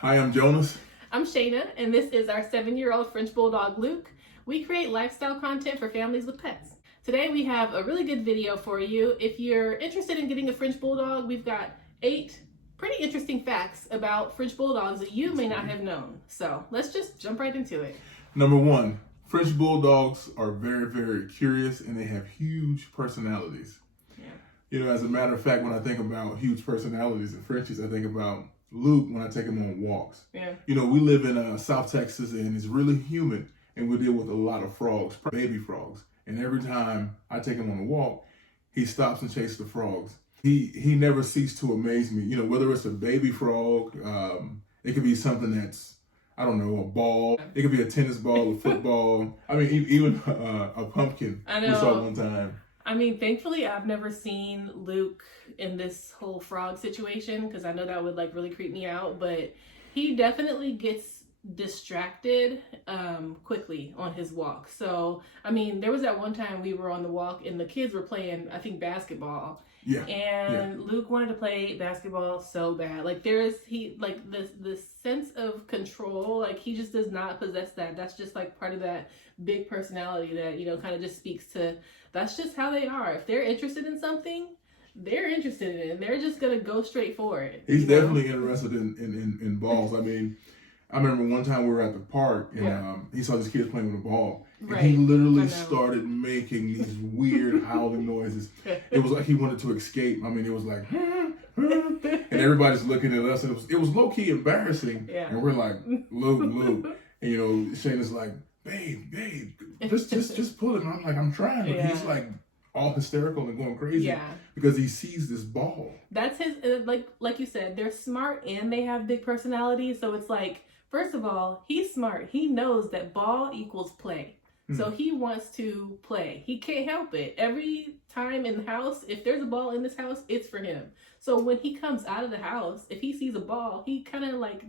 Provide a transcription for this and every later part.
Hi, I'm Jonas. I'm Shayna, and this is our 7-year-old French Bulldog, Luke. We create lifestyle content for families with pets. Today we have a really good video for you. If you're interested in getting a French Bulldog, we've got 8 pretty interesting facts about French Bulldogs that you may not have known. So let's just jump right into it. Number 1, French Bulldogs are very, very curious and they have huge personalities. Yeah. You know, as a matter of fact, when I think about huge personalities in Frenchies, I think about Luke when I take him on walks. Yeah. You know, we live in South Texas and it's really humid and we deal with a lot of frogs, baby frogs. And every time I take him on a walk, he stops and chases the frogs. He never ceases to amaze me. You know, whether it's a baby frog, it could be something that's, I don't know, a ball. It could be a tennis ball, a football. I mean, even a pumpkin. I know. We saw one time. I mean, thankfully, I've never seen Luke in this whole frog situation because I know that would like really creep me out. But he definitely gets distracted quickly on his walk. So, I mean, there was that one time we were on the walk and the kids were playing, I think, basketball. Yeah. And Luke wanted to play basketball so bad. Like this sense of control, like he just does not possess that. That's just like part of that big personality that, you know, kind of just speaks to, that's just how they are. If they're interested in something, they're interested in it and they're just gonna go straight for it. He's definitely interested in balls. I mean, I remember one time we were at the park and he saw these kids playing with a ball. And he literally started making these weird howling noises. It was like he wanted to escape. I mean, it was like, and everybody's looking at us. And it was low-key embarrassing. Yeah. And we're like, Luke. And, you know, Shayna's like, babe, just pull it. And I'm like, I'm trying. But he's like all hysterical and going crazy because he sees this ball. That's his, like you said, they're smart and they have big personalities. So it's like, first of all, he's smart. He knows that ball equals play. So he wants to play. He can't help it. Every time in the house, if there's a ball in this house, it's for him. So when he comes out of the house, if he sees a ball, he kind of like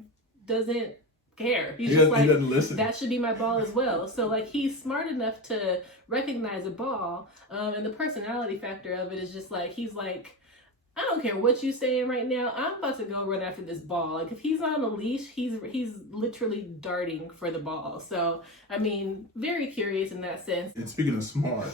doesn't care. He doesn't listen. That should be my ball as well. So like he's smart enough to recognize a ball. And the personality factor of it is just like, he's like, I don't care what you're saying right now. I'm about to go run after this ball. Like if he's on a leash, he's literally darting for the ball. So, I mean, very curious in that sense. And speaking of smart,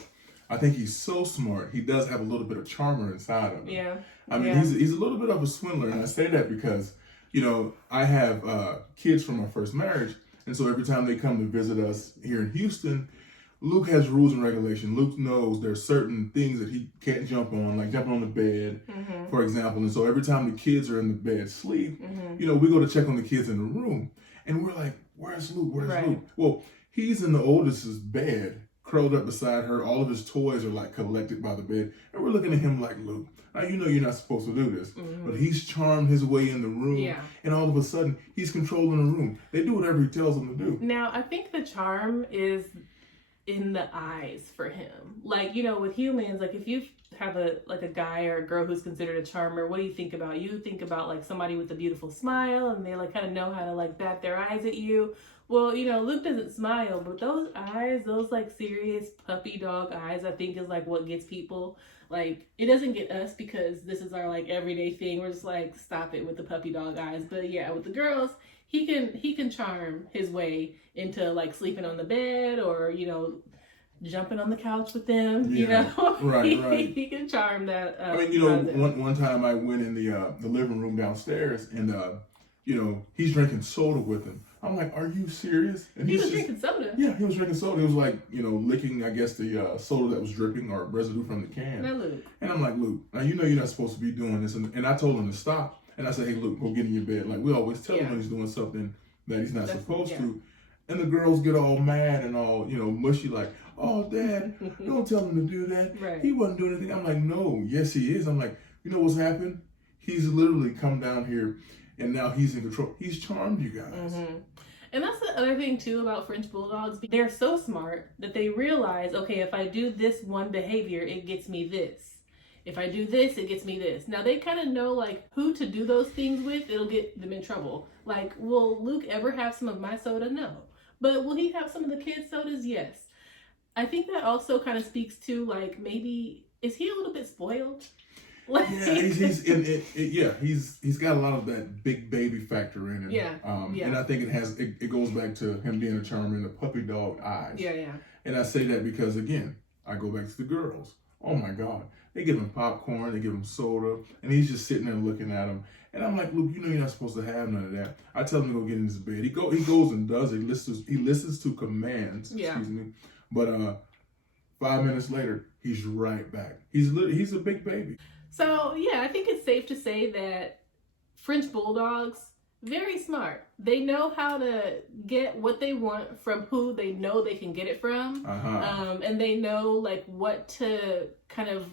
I think he's so smart. He does have a little bit of charmer inside of him. Yeah. I mean, he's a little bit of a swindler. And I say that because, you know, I have kids from my first marriage. And so every time they come to visit us here in Houston, Luke has rules and regulations. Luke knows there's certain things that he can't jump on, like jumping on the bed, for example. And so every time the kids are in the bed asleep, you know, we go to check on the kids in the room. And we're like, where's Luke? Where's Luke? Well, he's in the oldest's bed, curled up beside her. All of his toys are like collected by the bed. And we're looking at him like, Luke, now you know you're not supposed to do this. But he's charmed his way in the room. Yeah. And all of a sudden, he's controlling the room. They do whatever he tells them to do. Now, I think the charm is in the eyes for him. Like, you know, with humans, like if you have a guy or a girl who's considered a charmer, what do you think about? You think about like somebody with a beautiful smile and they like kind of know how to like bat their eyes at you. Well, you know, Luke doesn't smile, but those eyes, those like serious puppy dog eyes, I think is like what gets people. Like, it doesn't get us because this is our like everyday thing. We're just like, stop it with the puppy dog eyes. But yeah, with the girls, he can charm his way into like sleeping on the bed or, you know, jumping on the couch with them. You know, right. He can charm that. I mean, you know, one time I went in the living room downstairs and you know, he's drinking soda with him. I'm like, are you serious? And he was drinking soda. Yeah, he was drinking soda. He was like, you know, licking, I guess, the soda that was dripping or residue from the can. Now, Luke. And I'm like, Luke, now you know you're not supposed to be doing this. And I told him to stop. And I said, hey, Luke, go get in your bed. Like, we always tell him when he's doing something that he's not supposed to. And the girls get all mad and all, you know, mushy, like, oh, Dad, don't tell him to do that. Right. He wasn't doing anything. I'm like, no, yes, he is. I'm like, you know what's happened? He's literally come down here and now he's in control. He's charmed you guys. And that's the other thing, too, about French Bulldogs. They're so smart that they realize, okay, if I do this one behavior, it gets me this. If I do this, it gets me this. Now, they kind of know, like, who to do those things with. It'll get them in trouble. Like, will Luke ever have some of my soda? No. But will he have some of the kids' sodas? Yes. I think that also kind of speaks to, like, maybe, is he a little bit spoiled? Like, Yeah, he's got a lot of that big baby factor in him. Yeah. And I think it goes back to him being a charmer in the puppy dog eyes. Yeah. And I say that because, again, I go back to the girls. Oh my God, they give him popcorn, they give him soda, and he's just sitting there looking at him. And I'm like, Luke, you know you're not supposed to have none of that. I tell him to go get in his bed. He goes and does it. He listens to commands. Yeah. Excuse me. But 5 minutes later, he's right back. He's a big baby. So yeah, I think it's safe to say that French Bulldogs, very smart. They know how to get what they want from who they know they can get it from. And they know like what to kind of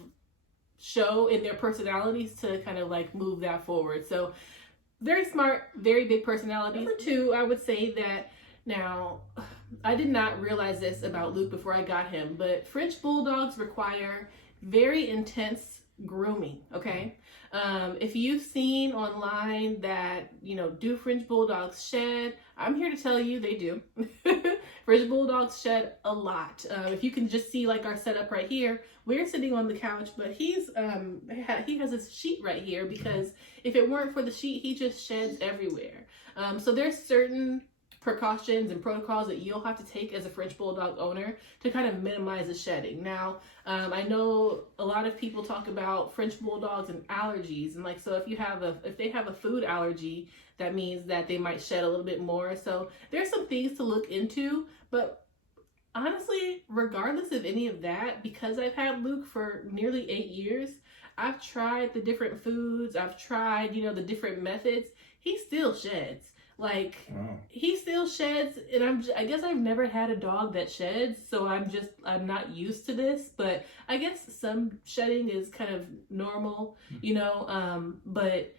show in their personalities to kind of like move that forward. So very smart, very big personalities. Number two, I would say that now, I did not realize this about Luke before I got him, but French Bulldogs require very intense grooming, okay? If you've seen online that, do French Bulldogs shed, I'm here to tell you they do. French Bulldogs shed a lot. If you can just see like our setup right here, we're sitting on the couch, but he has his sheet right here because if it weren't for the sheet, he just sheds everywhere. So there's certain precautions and protocols that you'll have to take as a French Bulldog owner to kind of minimize the shedding. Now, I know a lot of people talk about French Bulldogs and allergies, and like, so if they have a food allergy, that means that they might shed a little bit more. So there's some things to look into, but honestly, regardless of any of that, because I've had Luke for nearly 8 years, I've tried the different foods, I've tried, the different methods, he still sheds. Like, wow. He still sheds, and I guess I've never had a dog that sheds, so I'm not used to this, but I guess some shedding is kind of normal, but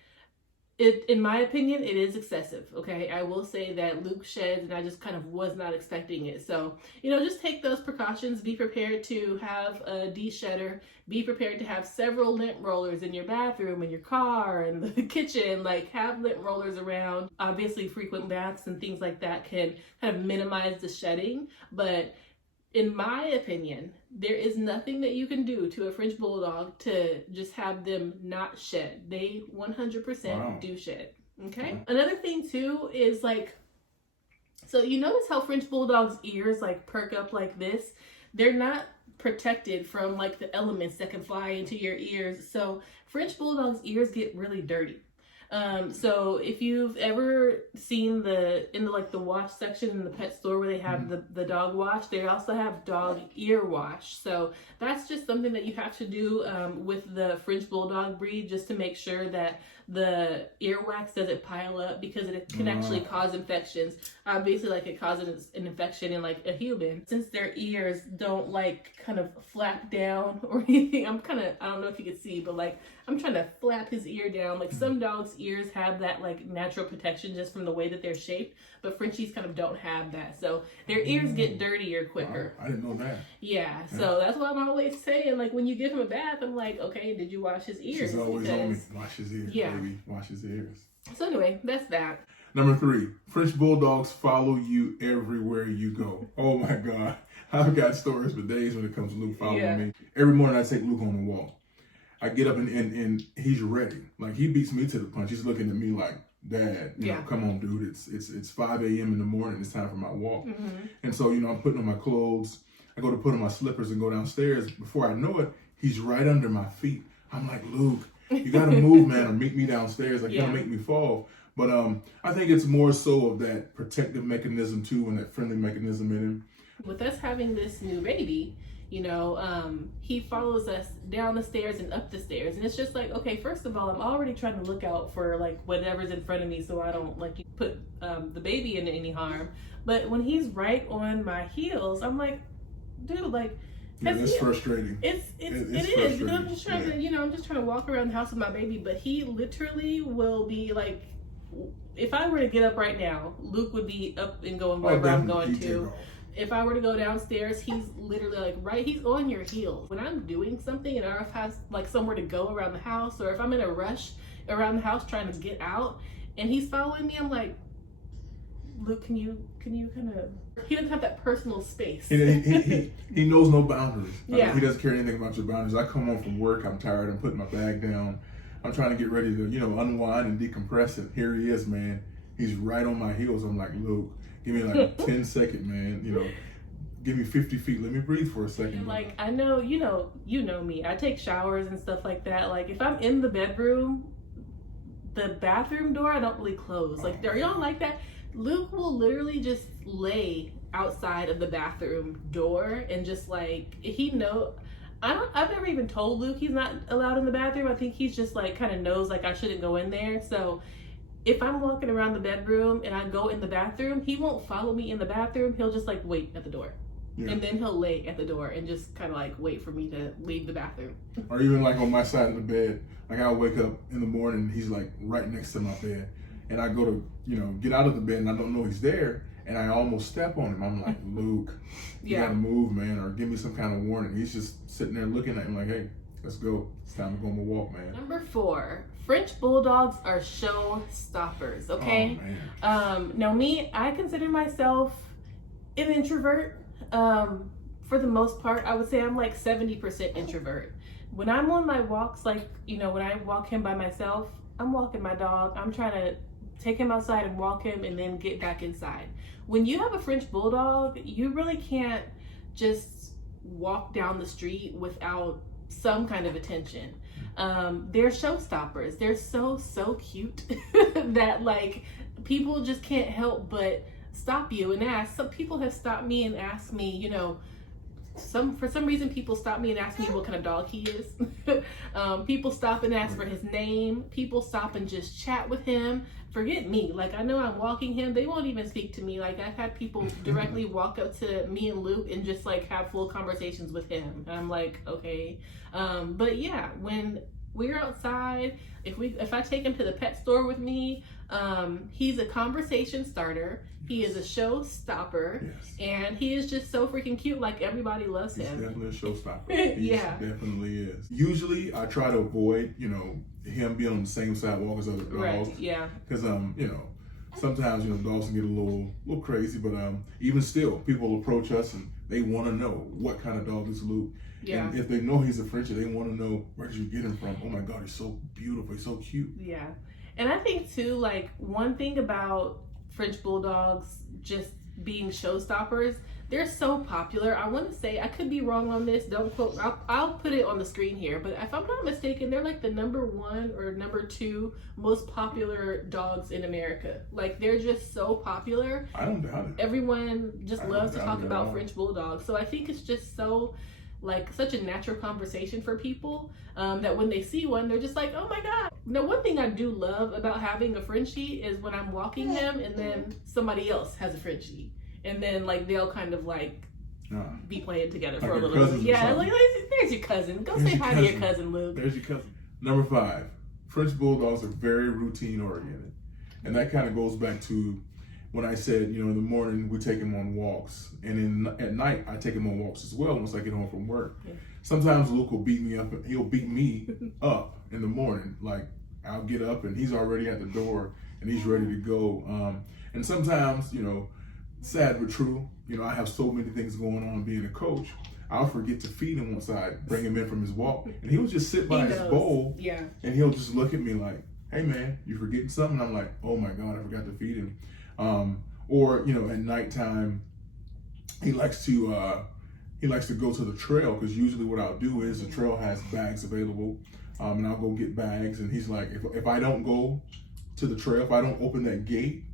in my opinion, it is excessive, okay? I will say that Luke sheds, and I just kind of was not expecting it. So, just take those precautions. Be prepared to have a de-shedder. Be prepared to have several lint rollers in your bathroom, in your car, and the kitchen. Like, have lint rollers around. Obviously, frequent baths and things like that can kind of minimize the shedding. But in my opinion, there is nothing that you can do to a French Bulldog to just have them not shed. They 100% do shed. Okay? Wow. Another thing too is like, so you notice how French Bulldogs' ears like perk up like this? They're not protected from like the elements that can fly into your ears. So French Bulldogs' ears get really dirty. So if you've ever seen the wash section in the pet store where they have the dog wash, they also have dog ear wash. So that's just something that you have to do with the French Bulldog breed, just to make sure that the earwax doesn't pile up, because it can actually cause infections. Obviously, like, it causes an infection in like a human. Since their ears don't like kind of flap down or anything, I don't know if you can see, but like I'm trying to flap his ear down. Like, some dogs' ears have that like natural protection just from the way that they're shaped, but Frenchies kind of don't have that. So their ears get dirtier quicker. Wow, I didn't know that. Yeah, so that's why I'm always saying, like, when you give him a bath, I'm like, okay, did you wash his ears? She's always on me. Wash his ears, baby. Wash his ears. So anyway, that's that. Number 3, French Bulldogs follow you everywhere you go. Oh my God. I've got stories for days when it comes to Luke following me. Every morning I take Luke on a walk. I get up and he's ready. Like, he beats me to the punch. He's looking at me like, Dad, you know, come on, dude. It's 5 a.m. in the morning. It's time for my walk. And so, I'm putting on my clothes. I go to put on my slippers and go downstairs. Before I know it, he's right under my feet. I'm like, Luke, you got to move, man, or meet me downstairs. Like, you don't make me fall. But I think it's more so of that protective mechanism, too, and that friendly mechanism in him. With us having this new baby, he follows us down the stairs and up the stairs. And it's just like, okay, first of all, I'm already trying to look out for like whatever's in front of me so I don't like put the baby into any harm. But when he's right on my heels, I'm like, dude, like, it's frustrating. It is because I'm just trying to, I'm just trying to walk around the house with my baby, but he literally will be like, if I were to get up right now, Luke would be up and going wherever I'm going to. If I were to go downstairs, he's literally like he's on your heels. When I'm doing something and I have like somewhere to go around the house, or if I'm in a rush around the house trying to get out and he's following me, I'm like, Luke, can you kind of? He doesn't have that personal space. He knows no boundaries. Yeah. He doesn't care anything about your boundaries. I come home from work, I'm tired, I'm putting my bag down, I'm trying to get ready to, unwind and decompress, and here he is, man. He's right on my heels. I'm like, Luke, give me like a 10-second, man. Give me 50 feet. Let me breathe for a second. Like, I know, you know me. I take showers and stuff like that. Like, if I'm in the bedroom, the bathroom door, I don't really close. Like, are y'all like that? Luke will literally just lay outside of the bathroom door and just like, I've never even told Luke he's not allowed in the bathroom. I think he's just like kind of knows like I shouldn't go in there. So if I'm walking around the bedroom and I go in the bathroom, he won't follow me in the bathroom. He'll just like wait at the door. Yeah. And then he'll lay at the door and just kind of like wait for me to leave the bathroom. Or even like on my side of the bed, like I'll wake up in the morning, he's like right next to my bed. And I go to, get out of the bed and I don't know he's there. And I almost step on him. I'm like, Luke, you gotta move, man, or give me some kind of warning. He's just sitting there looking at him like, hey, let's go. It's time to go on a walk, man. Number 4, French Bulldogs are show stoppers, okay? Oh, man. Now me, I consider myself an introvert. For the most part, I would say I'm like 70% introvert. When I'm on my walks, like, when I walk him by myself, I'm walking my dog. I'm trying to take him outside and walk him and then get back inside. When you have a French Bulldog, you really can't just walk down the street without some kind of attention. They're showstoppers. They're so cute that like people just can't help but stop you and ask. Some people have stopped me and asked me, for some reason people stop me and ask me what kind of dog he is. People stop and ask for his name. People stop and just chat with him. Forget me. Like, I know I'm walking him. They won't even speak to me. Like, I've had people directly walk up to me and Luke and just like have full conversations with him. And I'm like, okay. But yeah, when we're outside, if I take him to the pet store with me, he's a conversation starter. He is a show stopper. Yes. And he is just so freaking cute. Like, everybody loves him. He's definitely a showstopper. He definitely is. Usually I try to avoid, him being on the same sidewalk as other dogs. Right, yeah. Because, sometimes, dogs can get a little crazy, but even still, people approach us and they want to know what kind of dog is Luke. Yeah. And if they know he's a Frenchie, they want to know, where did you get him from? Oh my God, he's so beautiful. He's so cute. Yeah. And I think too, like, one thing about French Bulldogs just being showstoppers, they're so popular. I want to say, I could be wrong on this, don't quote, I'll put it on the screen here, but if I'm not mistaken, they're like the number 1 or number 2 most popular dogs in America. Like, they're just so popular. I don't doubt it. Everyone just loves to talk about French Bulldogs. So I think it's just so, like, such a natural conversation for people that when they see one, they're just like, oh my God. Now, one thing I do love about having a Frenchie is when I'm walking him and then somebody else has a Frenchie. And then, like, they'll kind of, like, be playing together like for a little bit. Yeah, like, there's your cousin. Go say hi to your cousin, Luke. There's your cousin. Number 5, French Bulldogs are very routine oriented. And that kind of goes back to when I said, in the morning we take him on walks. And at night I take him on walks as well once I get home from work. Yeah. Sometimes Luke will beat me up. He'll beat me up in the morning. Like, I'll get up and he's already at the door and he's ready to go. And sometimes, sad but true, I have so many things going on being a coach. I'll forget to feed him once I bring him in from his walk. And he'll just sit by his bowl and he'll just look at me like, hey man, you forgetting something? I'm like, oh my God, I forgot to feed him. Or, at nighttime, he likes to go to the trail, because usually what I'll do is the trail has bags available, and I'll go get bags. And he's like, if I don't go to the trail, if I don't open that gate,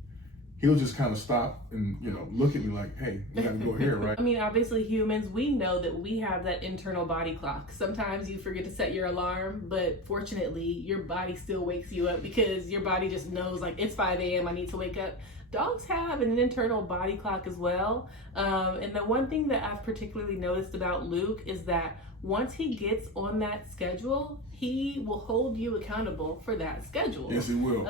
he'll just kind of stop and, look at me like, hey, you gotta go here, right? I mean, obviously humans, we know that we have that internal body clock. Sometimes you forget to set your alarm, but fortunately your body still wakes you up because your body just knows, like, it's 5 a.m. I need to wake up. Dogs have an internal body clock as well. And the one thing that I've particularly noticed about Luke is that once he gets on that schedule, he will hold you accountable for that schedule. Yes, he will.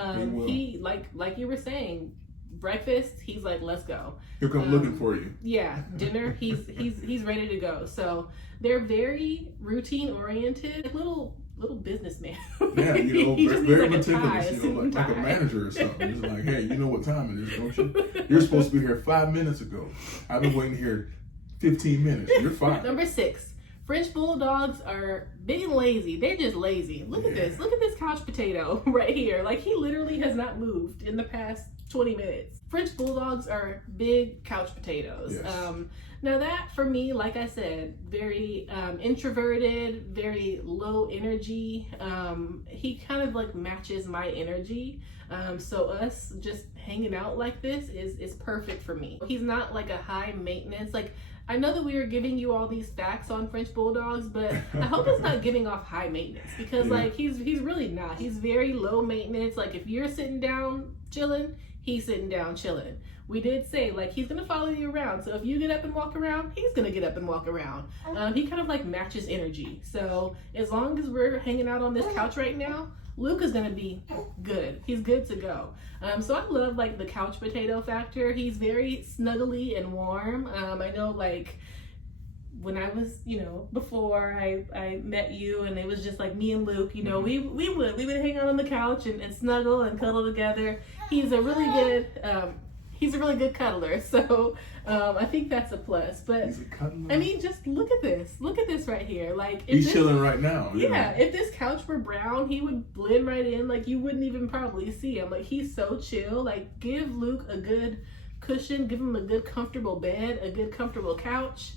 He like you were saying, breakfast, he's like, let's go. He'll come looking for you. Yeah, dinner, he's ready to go. So they're very routine oriented, little little businessman. Yeah, you know, He just very needs like a tie, meticulous, a you suit know, and like a tie. manager or something. It's like, hey, you know what time it is, don't you? You're supposed to be here 5 minutes ago. I've been waiting here 15 minutes. You're fine. Number 6. French Bulldogs are big and lazy. They're just lazy. Look at this. Look at this couch potato right here. Like, he literally has not moved in the past 20 minutes. French Bulldogs are big couch potatoes. Yes. Now that, for me, like I said, very introverted, very low energy. He kind of like matches my energy. So us just hanging out like this is perfect for me. He's not like a high maintenance, like, I know that we are giving you all these facts on French Bulldogs, but I hope it's not giving off high maintenance, because like he's really not. He's very low maintenance. Like, if you're sitting down chilling, he's sitting down chilling. We did say, like, he's gonna follow you around. So if you get up and walk around, he's gonna get up and walk around. He kind of like matches energy. So as long as we're hanging out on this couch right now, Luke is gonna be good. He's good to go. So I love like the couch potato factor. He's very snuggly and warm. I know, like, when I was, you know, before I met you and it was just like me and Luke, you know, we would hang out on the couch and snuggle and cuddle together. He's a really good cuddler. So I think that's a plus. But He's a cuddler. I mean, just look at this. Look at this right here. Like, He's chilling right now. You know? If this couch were brown, he would blend right in. Like, you wouldn't even probably see him. Like, he's so chill. Like, give Luke a good cushion, give him a good comfortable bed, a good comfortable couch.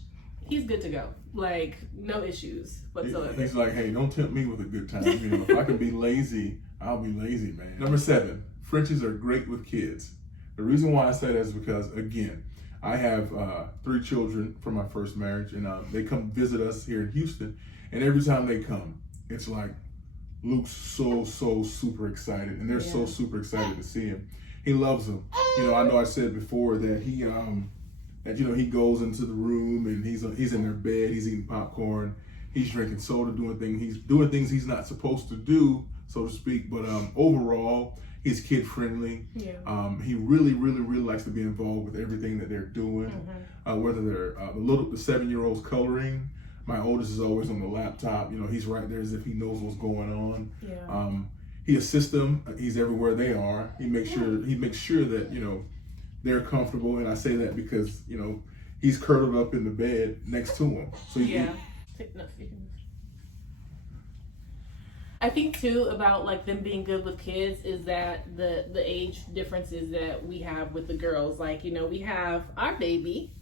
He's good to go. Like, no issues whatsoever. He's like, hey, don't tempt me with a good time. You know, if I can be lazy, I'll be lazy, man. Number 7, Frenchies are great with kids. The reason why I say that is because, again, I have 3 children from my first marriage, and they come visit us here in Houston. And every time they come, it's like Luke's so super excited, and they're so super excited to see him. He loves them. You know, I know I said before that he he goes into the room and he's in their bed, he's eating popcorn, he's drinking soda, doing things he's not supposed to do, so to speak. But overall, he's kid friendly. He really likes to be involved with everything that they're doing. Whether they're the 7-year-old's coloring, my oldest is always on the laptop. You know, he's right there as if he knows what's going on. He assists them. He's everywhere they are. He makes sure that, you know, they're comfortable. And I say that because, you know, he's curled up in the bed next to him. So I think too about like them being good with kids is that the age differences that we have with the girls. Like, you know, we have our baby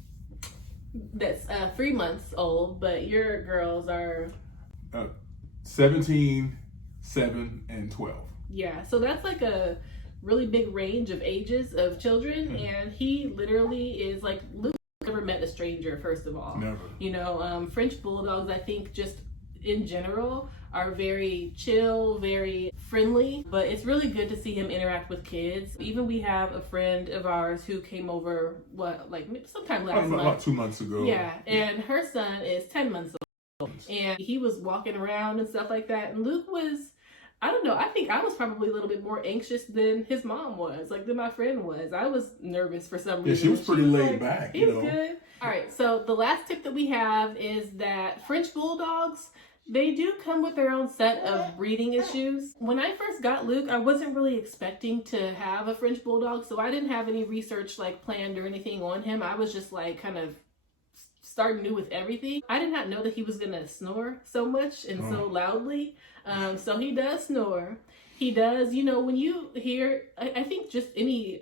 that's 3 months old, but your girls are 17, 7, and 12. Yeah, so that's like a really big range of ages of children, and he literally is like, Luke never met a stranger, first of all. Never. You know, French Bulldogs, I think, just in general are very chill, very friendly, but it's really good to see him interact with kids. Even we have a friend of ours who came over, sometime last month. About 2 months ago. Yeah, and her son is 10 months old, and he was walking around and stuff like that, and Luke was, I don't know, I think I was probably a little bit more anxious than his mom was, like than my friend was. I was nervous for some reason. Yeah, she was pretty laid back, you know. Good. All right, so the last tip that we have is that French Bulldogs, they do come with their own set of breeding issues. When I first got Luke, I wasn't really expecting to have a French Bulldog, so I didn't have any research like planned or anything on him. I was just like kind of starting new with everything. I did not know that he was gonna snore so much and so loudly. So he does snore. He does, you know, when you hear, I think just any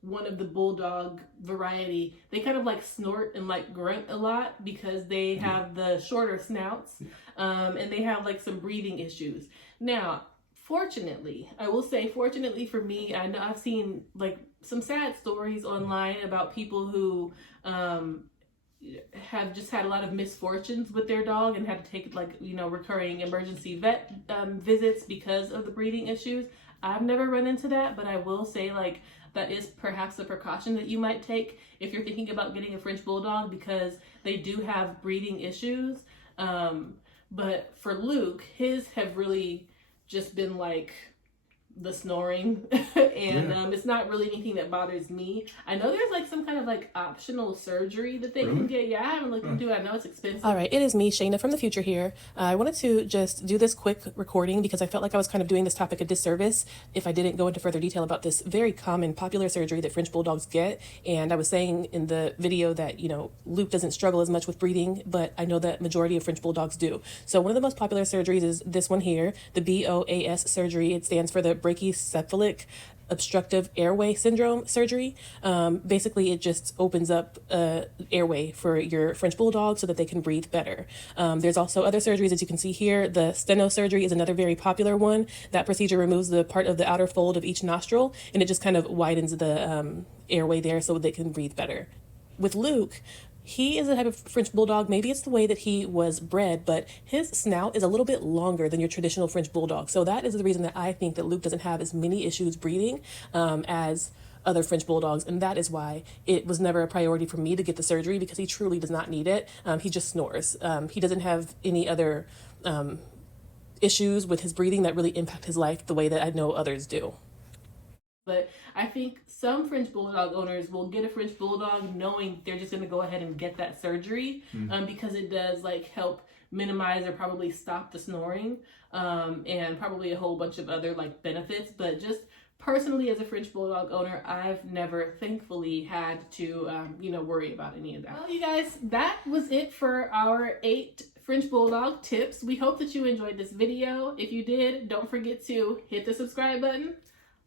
one of the Bulldog variety, they kind of like snort and like grunt a lot because they have the shorter snouts, and they have like some breathing issues. Now, fortunately, I will say fortunately for me, I know I've seen like some sad stories online about people who have just had a lot of misfortunes with their dog and had to take like, you know, recurring emergency vet visits because of the breathing issues. I've never run into that, but I will say like that is perhaps a precaution that you might take if you're thinking about getting a French Bulldog, because they do have breathing issues. But for Luke, his have really just been like the snoring and it's not really anything that bothers me. I know there's like some kind of like optional surgery that they can get. Yeah, I haven't looked into it. I know it's expensive. All right, it is me, Shayna from the future here. I wanted to just do this quick recording because I felt like I was kind of doing this topic a disservice if I didn't go into further detail about this very common popular surgery that French Bulldogs get. And I was saying in the video that, you know, Luke doesn't struggle as much with breathing, but I know that majority of French Bulldogs do. So one of the most popular surgeries is this one here, the BOAS surgery. It stands for the brachycephalic obstructive airway syndrome surgery. Basically, it just opens up airway for your French Bulldog so that they can breathe better. There's also other surgeries, as you can see here. The steno surgery is another very popular one. That procedure removes the part of the outer fold of each nostril, and it just kind of widens the airway there so they can breathe better. With Luke, he is a type of French Bulldog. Maybe it's the way that he was bred, but his snout is a little bit longer than your traditional French Bulldog. So that is the reason that I think that Luke doesn't have as many issues breathing as other French Bulldogs. And that is why it was never a priority for me to get the surgery, because he truly does not need it. He just snores. He doesn't have any other issues with his breathing that really impact his life the way that I know others do. But I think some French Bulldog owners will get a French Bulldog knowing they're just going to go ahead and get that surgery because it does like help minimize or probably stop the snoring and probably a whole bunch of other like benefits. But just personally, as a French Bulldog owner, I've never thankfully had to, worry about any of that. Well, you guys, that was it for our 8 French Bulldog tips. We hope that you enjoyed this video. If you did, don't forget to hit the subscribe button.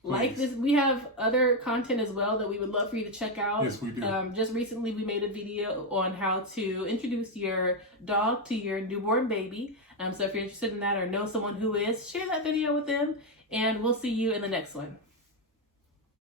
Like this, we have other content as well that we would love for you to check out. Yes, we do. Just recently, we made a video on how to introduce your dog to your newborn baby. So if you're interested in that or know someone who is, share that video with them, and we'll see you in the next one.